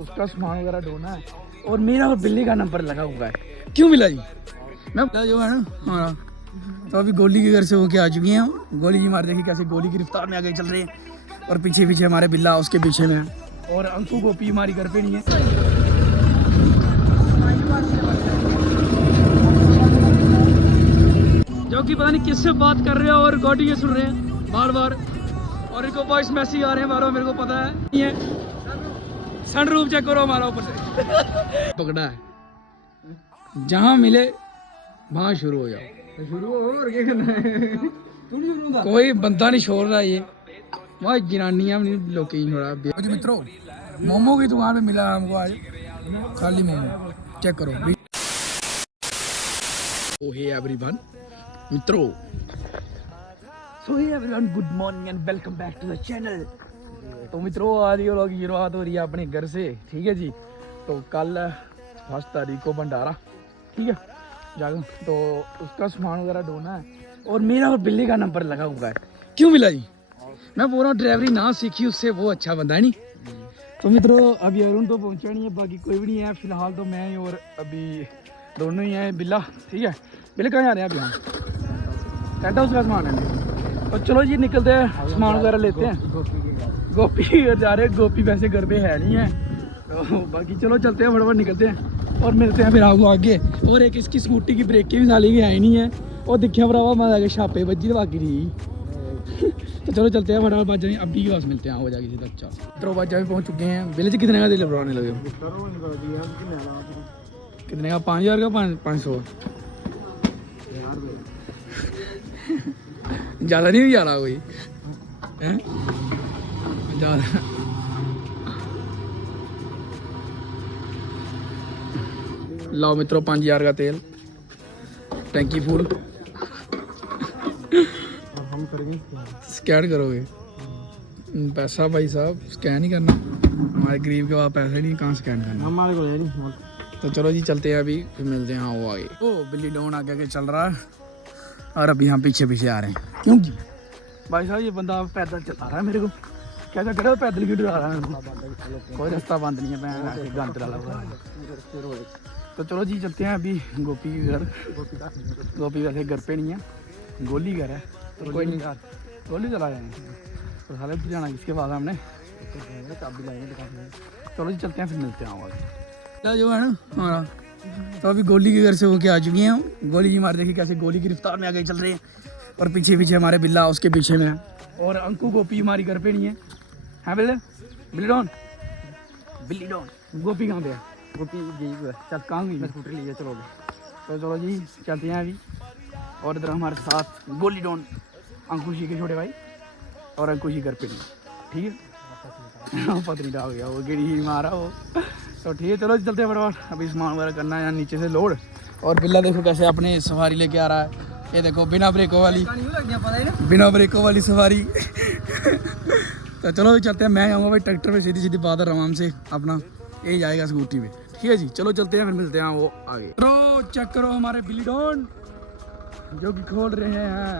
उसका सामान वगैरह ढोना है और मेरा और बिल्ली का नंबर लगा हुआ है। क्यों मिला जी? मैं जो है ना हमारा, तो अभी गोली के घर से होके आ चुकी हैं। गोली जी मार देखी कैसे गोली की रफ्तार में आगे चल रही है और पीछे पीछे हमारे बिल्ला उसके पीछे में है और अंकु गोपी हमारी घर पे नहीं है। जो कि पता नहीं किससे बात कर रहे हो और गोडी ये सुन रहे हैं बार बार और इनको वॉइस मैसेज आ रहे हैं बार बार, मेरे को पता है। ये सनरूफ चेक करो हमारा ऊपर से पकड़ा है, जहाँ मिले वहाँ शुरू हो जाओ। शुरू हो और क्या करना है? कोई बंदा नहीं छोड़ रहा ये वहाँ जनानियाँ लोग मित्रों। मोमो की दुकान पे मिला हमको आज खाली मोमो, चेक करो। ओहे एवरीवन मित्रों, so hey everyone, good morning and welcome back to the channel. तो मित्रों आज ये लोग शुरुआत हो रही है अपने घर से, ठीक है जी। तो कल 1 तारीख को भंडारा, ठीक है जागो, तो उसका सामान वगैरह ढोना है और मेरा और बिल्ली का नंबर लगा हुआ है। क्यों मिला जी? मैं बोल रहा हूँ ड्राइवरी ना सीखी उससे वो अच्छा बंदा है नहीं। तो मित्रों अभी अरुण तो पहुँचा नहीं है, बाकी कोई भी नहीं है फिलहाल, तो मैं ही और अभी दोनों ही हैं। बिल्ला ठीक है, बिल्ला कहाँ जा रहे हैं अभी? हम टेंट हाउस का सामान है तो चलो जी निकलते हैं, सामान वगैरह लेते हैं। गोपी जा रहे हैं, गोपी वैसे घर पे है नहीं है तो बाकी चलो चलते हैं, फटाफट निकलते हैं और मिलते हैं फिर आपको आगे। और एक इसकी स्कूटी की ब्रेक की भी साली भी है नहीं है, और दिखा भरावा मैं आगे छापे बजी तो बाकी नहीं तो चलो चलते हैं फटाफट। बाजा अभी के पास मिलते हैं, हो जाएगी सीधा। अच्छा तो बाजा भी पहुँच चुके हैं। बिल जी कितने का दिल बढ़ाने लगे? कितने का? 5000 का? 500? ज़्यादा नहीं जा रहा कोई ज़्यादा। लाओ मित्रों 5000 का तेल, टैंकी फुल। हम करेंगे स्कैन करोगे पैसा? भाई साहब स्कैन ही करना, हमारे गरीब के पास पैसे नहीं, कहाँ स्कैन करना हमारे को नहीं। तो चलो जी चलते हैं, अभी फिर मिलते हैं। हाँ वो आगे, ओ बिल्ली डाउन आगे आगे चल रहा है और अभी हम पीछे पीछे आ रहे हैं। क्योंकि भाई साहब ये बंदा पैदल चला रहा है, मेरे को क्या करे पैदल क्यों डरा रहा है? कोई रास्ता बंद नहीं है, मैं गंद डाला हुआ है। तो चलो जी चलते हैं अभी गोपी के घर। गोपी वैसे घर पे नहीं है, गोली घर है तो कोई नहीं, गोली चला जाएंगे तो साले जाना इसके बाद हमने चाबी लाएंगे दुकान में। चलो जी चलते हैं, फिर मिलते हैं आवाज़ जो है ना हमारा। तो अभी गोली के घर से होके आ चुकी हैं। गोली जी मार देखी कैसे गोली की रफ्तार में आगे चल रही है और पीछे पीछे हमारे बिल्ला उसके पीछे में है और अंकु गोपी हमारी घर पे नहीं है। हाँ बिल्ले, बिल्ली डॉन, बिल्ली डॉन। गोपी कहाँ पे है? गोपी गई चल कहाँ गई? मैं स्कूटर लिए चलोगे? तो चलो जी चलते हैं अभी। और इधर हमारे साथ गोली डॉन अंकुश जी के छोटे भाई और अंकुश जी घर पे नहीं, ठीक है पत्नी हो गया वो गिरी ही मारा वो। तो ठीक है चलो चलते हैं फटाफट, अभी सामान वगैरह करना है यहाँ नीचे से लोड। और बिल्ला देखो कैसे अपने सवारी लेके आ रहा है, ये देखो बिना ब्रेकों वाली, बिना ब्रेकों वाली सवारी तो चलो चलते हैं। मैं आऊँगा भाई ट्रैक्टर पे सीधी सीधी बात आराम से अपना, यही जाएगा स्कूटी पे, ठीक है जी। चलो चलते हैं, फिर मिलते हैं वो आगे। तो चेक करो हमारे बिल्ली डॉन जो कि खोल रहे हैं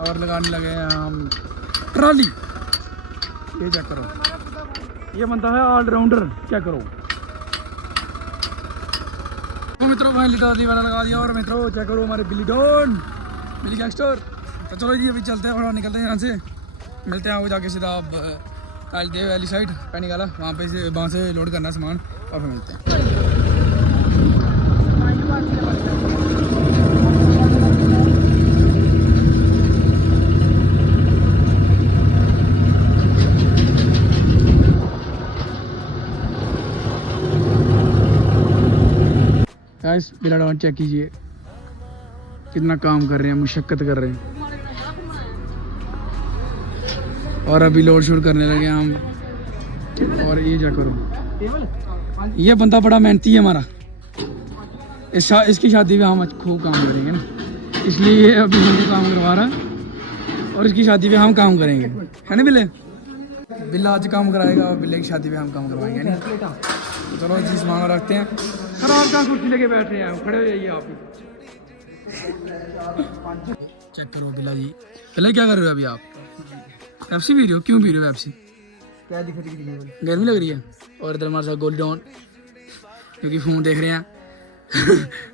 और लगाने लगे हैं हम ट्राली। ये चेक करो, ये बनता है ऑलराउंडर, चेक करो। तो मित्रों भाई ट्राली वाला लगा दिया और मित्रों चेक करो हमारे बिल्ली डॉन, बिल्ली गैंगस्टर। तो चलो जी अभी चलते हैं और निकलते हैं यहाँ से, मिलते हैं वो जाके सीधा अब देव वाली साइड पैनी वाला, वहाँ से लोड करना सामान और फिर मिलते हैं। गाइस बिल्ला डॉन चेक कीजिए कितना काम कर रहे हैं, मुशक्कत कर रहे हैं और अभी लोड शोड करने लगे हम। और ये क्या करो, ये बंदा बड़ा मेहनती है हमारा, इसकी शादी में हम खूब काम करेंगे ना, इसलिए ये अभी हमको काम करवा रहा है और इसकी शादी पे हम काम करेंगे, है ना बिल्ले? बिल्ला आज काम कराएगा और बिल्ले की शादी पे हम काम करवाएंगे ना। चलो जी सामान रखते हैं। सर आप कहाँ कुर्सी लेके बैठ रहे हैं, खड़े हो जाइए आप ही। चेक करो बिल्ला जी, बिल्ला क्या कर रहे हो अभी आप? पेप्सी पी रहे हो? क्यों पी रहे हो पेप्सी? क्या दिक्कत गर्मी लग रही है। और इधर हमारे साथ गोली डॉन क्योंकि फ़ोन देख रहे हैं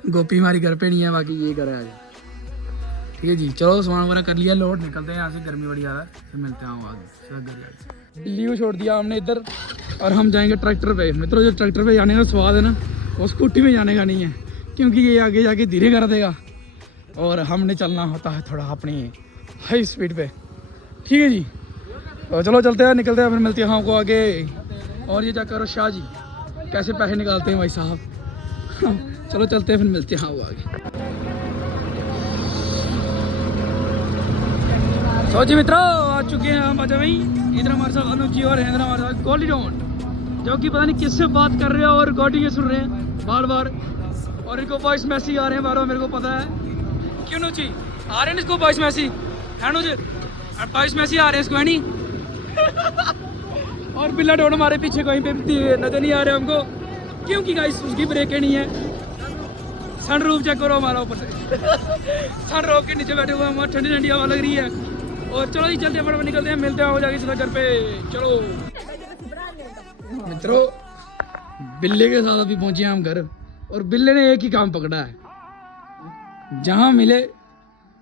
गोपी हमारी घर पे नहीं है, बाकी ये घर है आज। ठीक है जी, चलो सामान वगैरह कर लिया लोड, निकलते हैं यहाँ से, गर्मी बड़ी ज़्यादा है, फिर मिलते हैं आगे। दिल्ली को छोड़ दिया हमने इधर और हम जाएंगे ट्रैक्टर पे। मित्रों जो ट्रैक्टर पे जाने का स्वाद है ना वो स्कूटी में जाने का नहीं है, क्योंकि ये आगे जाके धीरे कर देगा और हमने चलना होता है थोड़ा अपनी हाई स्पीड पे। ठीक है जी, तो चलो चलते हैं, निकलते हैं, फिर मिलते हैं हमको आगे। और ये चेक करो शाह जी कैसे पैसे निकालते हैं भाई साहब। चलो चलते हैं, फिर मिलते हैं वो आगे। सो जी मित्रों आ चुके हैं हम आजा भाई। इधर हमारे साथ अनुज जी और इधर हमारे साथ गोली डॉन, जो कि पता नहीं किससे बात कर रहे हैं और गोटी के सुन रहे हैं बार बार, और इनको वॉइस मैसेज आ रहे हैं बार बार, मेरे को पता है। क्यों नु जी आ रहे हैं इसको वॉइस मैसेज, है नु जी वॉइस मैसेज आ रहे हैं इसको, है नहीं। और बिल्ला डॉन हमारे पीछे कहीं पे नजर नहीं आ रहे हमको, क्योंकि गाइस उसकी ब्रेकें नहीं है। सनरूफ चेक करो हमारा ऊपर से सनरूफ के नीचे बैठे हुए हैं, हमारी ठंडी ठंडी हवा लग रही है। और चलो जी चलते हैं, फटाफट निकलते हैं, मिलते हैं हो जाएगी सीधा घर पे। चलो मित्रों बिल्ले के साथ अभी पहुंचे हैं हम घर, और बिल्ले ने एक ही काम पकड़ा है, जहां मिले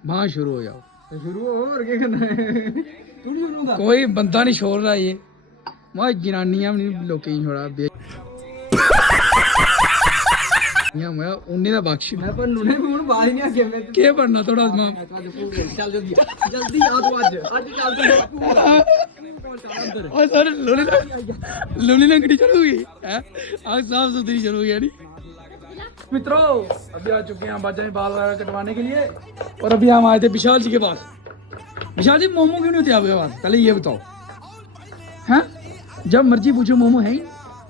वहां शुरू हो जाओ। शुरू हो और क्या करना है। कोई बंदा नहीं छोड़ रहा, ये वह जनानियां लोग छोड़ा मैं उन्हें दा बख्श मैं पर नुने भी हुन बाहर नहीं आ गया मैं के पढ़ना थोड़ा मां चल जल्दी जल्दी आ तू आज चलते हैं पूरा और सर लोनी लंगड़ी चलूगी है आज साफ सुथरी चलूगी यानी। मित्रों अभी आ चुके हैं बाजा में बाल वगैरह कटवाने के लिए, और अभी हम आए थे विशाल जी के पास। विशाल जी मोमो क्यों नहीं होते आपके पास, पहले ये बताओ। हैं जब मर्जी पूछो मोमो है ही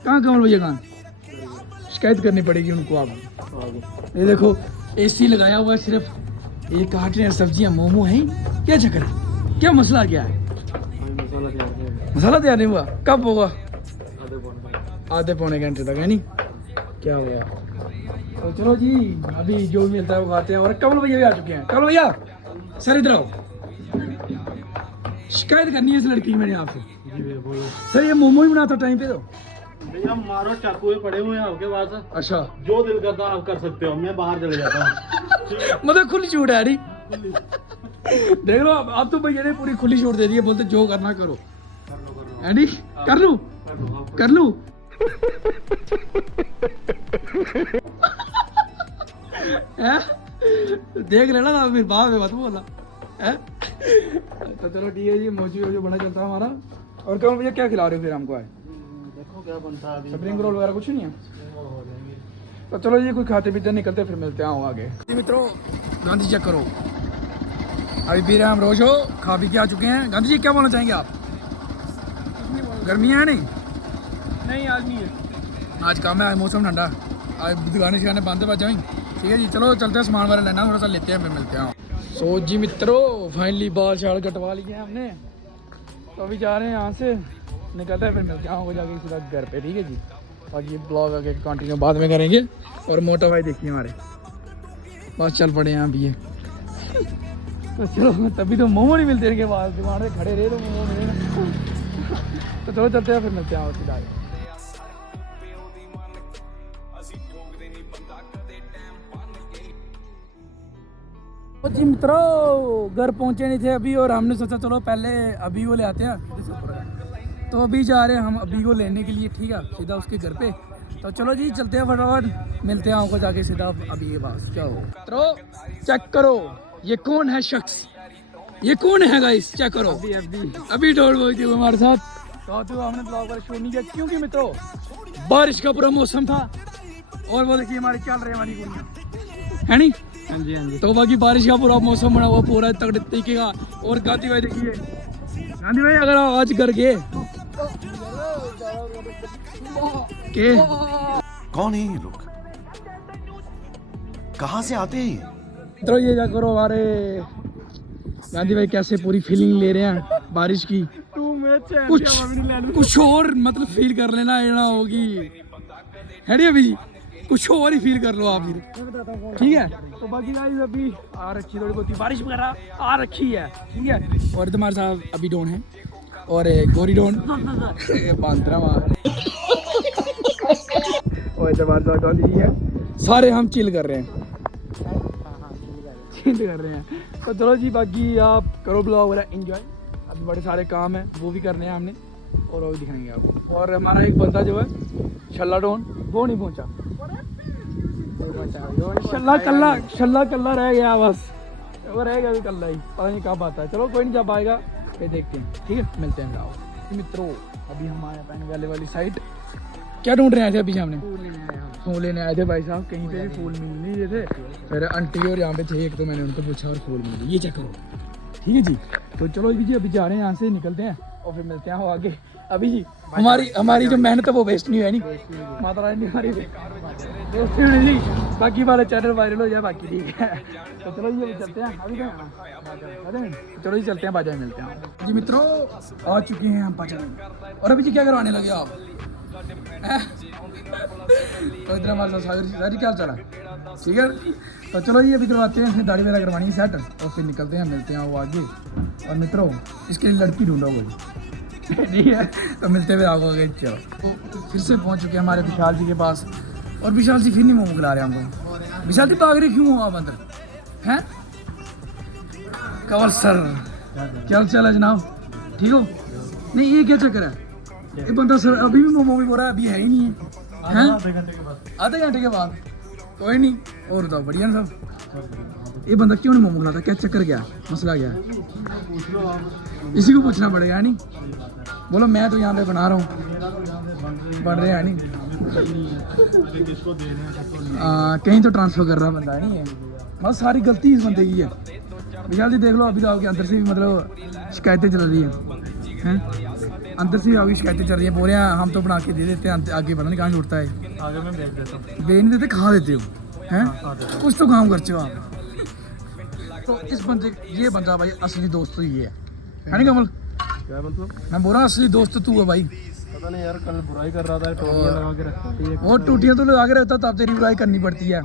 कहाँ, कमल भैया कहाँ, शिकायत करनी पड़ेगी उनको। आप ये देखो एसी लगाया हुआ है, सिर्फ ये काट रहे हैं सब्जियां, मोमो है क्या चक्कर है, क्या मसला क्या है। मसाला तैयार नहीं हुआ, कब होगा, आधे पौने घंटे तक, है नहीं क्या हुआ। तो चलो जी अभी जो भी मिलता है वो खाते हैं। और कमल भैया भी आ चुके हैं। कमल भैया सर इधर आओ, शिकायत करनी है इस लड़की की मैंने आपसे। सर ये मोमो ही बनाता टाइम पे तो भैया मारो चाकू पड़े हुए हैं आपके पास। अच्छा जो दिल करता आप कर सकते हो, मैं बाहर चले जाता हूँ। मतलब खुली छूट है नहीं देख लो आप तो भैया ने पूरी खुली छूट दे दी है, बोलते जो करना करो है नहीं। कर लूं कर लूं देख लेना ना फिर बाद में मत बोला है। तो चलो ठीक है जी, मोची वोची बड़ा चलता है हमारा। और कौन भैया क्या खिला रहे हो फिर हमको आज, देखो क्या बनता है, स्प्रिंग रोल वगैरह कुछ नहीं है। तो चलो जी कुछ खाते पीते निकलते फिर मिलते हैं आगे। मित्रों गांधी चेक करो, अभी पी रहे हैं हम रोज हो, खा पी के आ चुके हैं। गांधी जी क्या बोलना चाहेंगे आप। गर्मी है नहीं आज नहीं है, आज काम है, आज मौसम ठंडा, आज दुकानें शिकाने बंद बच जाएंगे। ठीक है जी चलो चलते हैं, सामान वगैरह लेना थोड़ा सा लेते हैं फिर मिलते हैं। सो जी मित्रों फाइनली बाल शाल कटवा लिए हैं हमने, तो अभी जा रहे हैं यहाँ से, निकलते हैं फिर मिलते हैं जाके सीधा घर पे। ठीक है जी, और ये ब्लॉग आगे कंटिन्यू बाद में करेंगे। और मोटा भाई देखिए हमारे बस चल पड़े हैं अभी ये। तो चलो तभी तो मोमो नहीं मिलते इनके पास, दुकान पे खड़े रहे तो मोमो मिले ना। तो चलो चलते हैं फिर मिलते हैं सीधा। जी मित्रों घर पहुंचे नहीं थे अभी, और हमने सोचा चलो पहले अभी वो ले आते हैं, तो अभी जा रहे हैं हम अभी को लेने के लिए। ठीक है सीधा उसके घर पे, तो चलो जी चलते हैं फटाफट, मिलते हैं आपको जाके सीधा अभी के पास। क्या हो तो चेक करो ये कौन है शख्स, ये कौन है गाइस, चेक करो अभी डोल बोलती हूँ हमारे साथ। तो हमने ब्लॉग पर शो नहीं किया क्योंकि मित्रों बारिश का पूरा मौसम था, और वो देखिए हमारी चल रही हमारी गुड़िया है नहीं। हाँ जी हाँ जी, तो बाकी बारिश का पूरा मौसम बना हुआ पूरा तगड़े तरीके का। और गांधी भाई देखिए, गांधी भाई अगर आज घर गए के कौन है ये लोग, कहाँ से आते हैं। तो ये क्या करो हमारे गांधी भाई कैसे पूरी फीलिंग ले रहे हैं बारिश की, कुछ और मतलब फील कर लेना ना होगी है नहीं। अभी जी कुछ और ही फील कर लो आप फिर, ठीक है। तो बाकी गाइस अभी आ रखी थोड़ी बहुत बारिश वगैरह आ रखी है, ठीक है। और तुम्हारे साथ अभी डॉन है, और गोरी डॉन बांद्रा मार और जवाब गांधी जी है। सारे हम चिल कर रहे हैं, चिल कर रहे हैं। तो चलो जी, बाकी आप करो ब्लॉग वगैरह एंजॉय। अभी बड़े सारे काम हैं, वो भी करने हैं हमने और वो भी दिखाएंगे आपको। और हमारा एक बंदा जो है शल्ला डॉन, वो नहीं पहुंचा, शल्ला कल्ला रह गया, बस वो रह गया, कल्ला ही, पता नहीं कब आता है। चलो कोई नहीं, जब आएगा फिर देखते हैं, ठीक है, मिलते हैं। आओ मित्रों, अभी हम आए पहने वाले वाली साइड। क्या ढूंढ रहे थे अभी सामने? फूल लेने आए थे भाई साहब, कहीं पे भी फूल मिल नहीं रहे थे। फिर आंटी और यहाँ पे थे एक, तो मैंने उनको पूछा और फूल मिल गए, ये चेक करो, ठीक है जी। तो चलो जी, अभी जा रहे हैं यहाँ से, निकलते हैं और फिर मिलते हैं आगे। अभी जी हमारी जो मेहनत है वो वेस्ट नहीं हुई, नहीं माता रानी हमारी वेस्ट नहीं हुई, बाकी वाले चैनल वायरल हो जाए, बाकी ठीक है। तो चलो जी, अभी चलते हैं। अभी चलो जी, चलते हैं, बाजार मिलते हैं जी। मित्रों आ चुके हैं हम बाजार में, और अभी जी क्या करवाने लगे आप? तो इधर हमारे साथ क्या चला, ठीक है। तो चलो ये अभी करवाते हैं, फिर दाढ़ी वगैरह करवानी है सेट, और फिर निकलते हैं, मिलते हैं वो आगे। और मित्रों इसके लिए लड़की ढूंढो कोई, ठीक है। तो मिलते हुए आपको आगे। चलो तो फिर से पहुंच चुके हैं हमारे विशाल जी के पास, और विशाल जी फिर नहीं मोमो खिला रहे हमको। विशाल जी भाग रहे क्यों हो आप अंदर हैं? कवर सर क्या चल है जनाब, ठीक हो? नहीं ये क्या चक्कर है, ये बंदा सर अभी भी मोमो भी बोल रहा है, अभी है ही नहीं है, आधे घंटे के बाद। कोई नहीं, और बताओ बढ़िया ना सब? ये बंदा क्यों नहीं मोमो खिलाता, क्या चक्कर, क्या मसला क्या है? इसी को पूछना पड़ेगा, नहीं बोलो मैं तो यहाँ पे बना रहा हूँ, बढ़ रहे हैं नहीं, कहीं तो ट्रांसफर कर रहा बंदा है, नहीं है, मतलब सारी गलती इस बंदे की है। विशाल जी देख लो, अभी तो आपके अंदर से भी मतलब शिकायतें चल रही हैं, अंदर से भी आपकी शिकायतें चल रही हैं, बोल रहे हैं हम तो बना के दे देते हैं, आगे पता नहीं कहाँ से उठता है, आगे मैं बेच देता हूँ, बेच नहीं देते, खा देते हो हैं, कुछ तो काम करते हो आप। तो इस बंदे, ये बंदा भाई असली दोस्त तो ये है नहीं कमल? क्या मतलब? मैं बोल रहा हूँ असली दोस्त तो तू है भाई। पता नहीं यार, कल बुराई कर रहा था, टोटियां लगा के रखता है, वो टूटियां तो लगा के रखता, तब तेरी बुराई करनी पड़ती है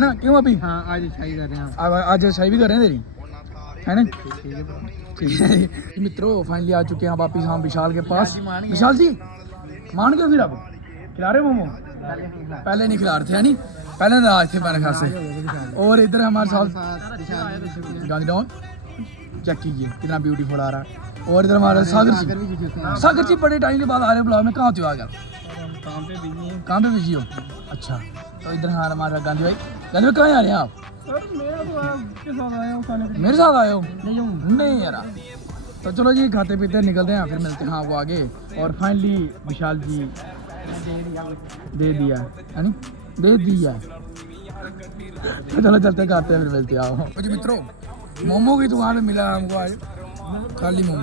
ना? क्यों अभी? हाँ आज अच्छाई कर रहे हैं, आज अच्छाई भी कर रहे हैं तेरी, है ना? ठीक है मित्रों, फाइनली आ चुके हैं वापिस हम विशाल के पास। विशाल जी मान गए फिर आप खिला रहे मोमो? पहले नहीं खिला रहे थे, है नहीं? पहले नाराज थे मेरे ख्याल से। और इधर हमारे साथ गांधी डॉन, चेक कीजिए कितना ब्यूटीफुल आ रहा है। और इधर हमारे सागर जी बड़े टाइम के बाद आ रहे हैं ब्लॉग में, कहाँ हो आकर? कहाँ पे बिजी हो? अच्छा, तो इधर हमारा गांधी भाई, गांधी भाई कहाँ आ रहे हैं आप? मेरे साथ आए हो? नहीं यार। तो चलो जी, खाते पीते निकलते हैं, फिर मिलते हैं आपको आगे। और फाइनली विशाल जी दे दिया है नी, दे दिया। तो चलो चलते खाते हैं, फिर मिलते हैं आपको जी। मित्रों मोमो की दुकान पे मिला हमको आज खाली मोमो,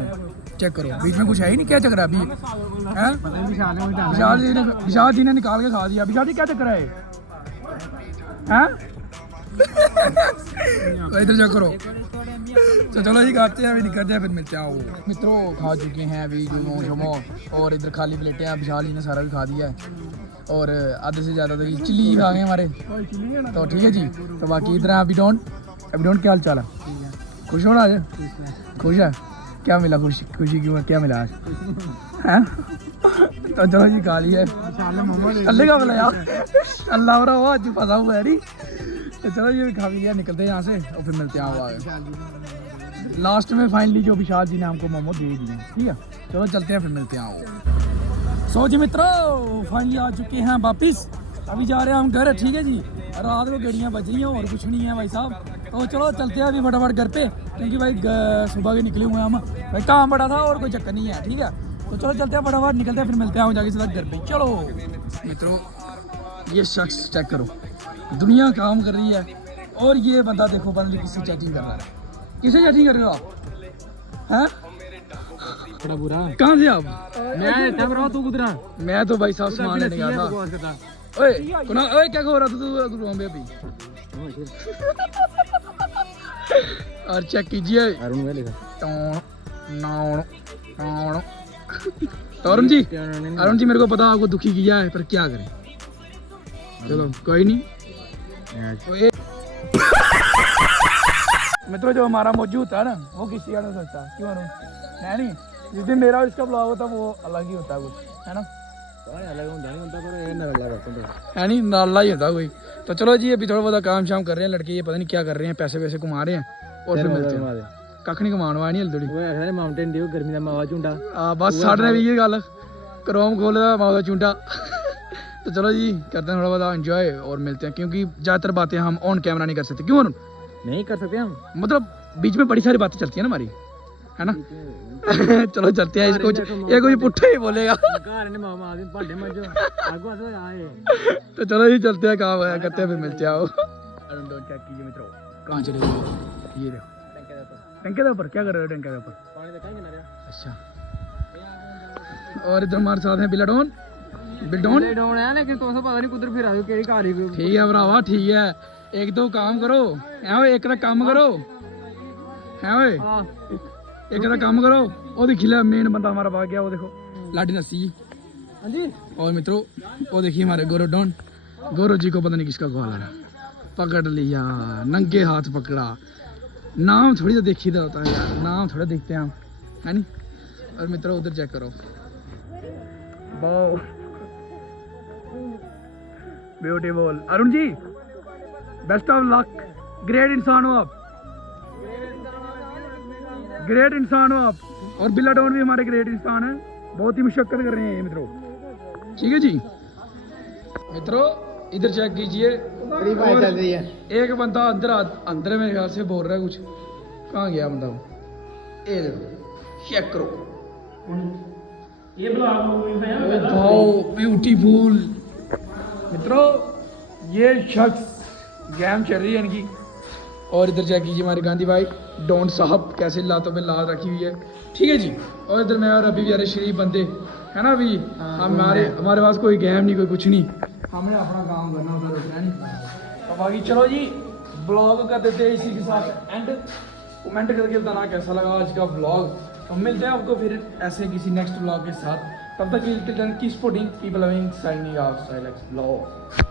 चेक करो, बीच में कुछ है ही नहीं, क्या चक्कर है अभी? विशाल जी ने निकाल के खा दिया। विशाल जी क्या चक्कर है? तो इधर चेक करो। तो चलो जी खाते हैं, अभी निकलते हैं, फिर मिलते हैं। मित्रों खा चुके हैं अभी जो शोमो, और इधर खाली प्लेटें हैं, विशाल जी ने सारा भी खा दिया है, और आधे से ज़्यादा तो चिल्ली खा गए हमारे। तो ठीक है जी। तो बाकी इधर अभी डोंट क्या हाल चाल है? खुश हो आज? खुश है? क्या मिला खुशी क्यों, क्या मिला आज? हैं? तो चलो जी खा लिया, अल्ले का बोला यार, अल्लाह हो रहा हो आज फंसा हुआ है नहीं। तो चलो ये खा लिया, निकलते हैं यहाँ से, और फिर मिलते हैं आगे। लास्ट में फाइनली जो विशाल जी ने हमको मोमो दे दिए, ठीक है। चलो चलते हैं, फिर मिलते हैं आओ। सो जी मित्रों फाइनली आ चुके हैं वापिस, अभी जा रहे हैं हम घर, ठीक है जी। रात को गाड़ियाँ बज रही हैं और कुछ नहीं है भाई साहब। तो चलो चलते हैं अभी फटाफट घर पे, क्योंकि भाई सुबह के निकले हुए हैं हम, भाई काम बड़ा था और कोई चक्कर नहीं है, ठीक है। तो चलो चलते हैं फटाफट, निकलते हैं, फिर मिलते हैं जाके सीधा घर पे। चलो मित्रों ये शख्स चेक करो, दुनिया काम कर रही है, और ये बंदा देखो बंदी किसी चैटिंग कर रहा है। किसे चैटिंग कर रहे हो आप? हैं? बड़ा बुरा। कहाँ से आप? मैं तू कुदरा, मैं तो भाई साहब सामान लेने गया था। ओए कुना, ओए क्या खबर है तू बॉम्बे अभी? और चेक कीजिए अरुण जी मेरे को पता आपको दुखी किया है, पर क्या करें, चलो कोई नहीं। मित्रों जो हमारा मौजूद था ना, वो किसी का नहीं सोचता, क्यों अरुण? मैं नहीं, जिस दिन मेरा और इसका ब्लॉग होता है वो अलग ही होता है कुछ, है ना? अलग नहीं होता पर ये नगला करते हैं है नहीं, नाला ही होता कोई। तो चलो जी अभी थोड़ा बहुत काम शाम कर रहे हैं लड़के, ये पता नहीं क्या कर रहे हैं, पैसे वैसे कमा रहे हैं और फिर मिलते हैं। कख नहीं कमाने वाली हल थोड़ी वो माउंटेन ड्यू गर्मी का मावा झुंडा बस साढ़े ने भी ये गल क्रोम खोल मावा चूंटा। तो चलो जी करते हैं थोड़ा बहुत एंजॉय और मिलते हैं, क्योंकि ज़्यादातर बातें हम ऑन कैमरा नहीं कर सकते। क्यों अरुण? नहीं कर सकते हम, मतलब बीच में बड़ी सारी बातें चलती है ना हमारी, है ना? चलो चलते हैं, इसको ये कुछ पुट्ठा ही बोलेगा। तो चलो जी चलते हैं, काम करते हैं फिर मिलते हैं। चेक कीजिए मित्रों कहाँ चले गए, ये देखो टंके के ऊपर। क्या कर रहे हो टंके के ऊपर? अच्छा, और इधर हमारे साथ हैं बिलाडोन। बिल्डोन है लेकिन तो पता नहीं कुछ फिर आयो केड़ी कार ही ठीक है भरावा, ठीक है। एक दो काम करो, एक का काम करो, है ओए एक का काम करो। वो देखिए ले मेन बंदा हमारा भाग गया, वो देखो लाडी नसी जी। हाँ जी। और मित्रों वो देखिए हमारे गौरव डॉन, गौरव जी को पता नहीं किसका कॉल आ रहा, पकड़ लिया, नंगे हाथ पकड़ा। नाम थोड़ी तो देखी होता है यार, नाम थोड़ा देखते हैं हम, है नहीं? और मित्रों उधर चेक करो, beautiful. Arun ji best of luck, great इंसान हो आप, ग्रेट इंसान हो आप। और बिल्लाडोन भी हमारे ग्रेट इंसान है, बहुत ही मुशक्कत कर रहे हैं ये मित्रों, ठीक है जी। मित्रों इधर चेक कीजिए, एक बंदा अंदर मेरे ख्याल से बोल रहा है कुछ, कहाँ गया बंदा वो? ये देखो चेक करो, ये ब्लॉग ब्यूटीफुल। मित्रों ये शख्स गेम चल रही है इनकी। और इधर चेक कीजिए हमारे गांधी भाई डॉन साहब कैसे लातों पे लात रखी हुई है, ठीक है जी। और इधर मैं और अभी भी शरीफ बंदे है ना, अभी हमारे पास कोई गेम नहीं, कोई कुछ नहीं, हमने अपना काम करना होता है नहीं। तो बाकी चलो जी ब्लॉग कर देते हैं इसी के साथ एंड। कमेंट करके बताना कैसा लगा आज का ब्लॉग। तो मिलते हैं आपको फिर ऐसे किसी नेक्स्ट ब्लॉग के साथ, तब तक की sporting people loving signing off silence blog.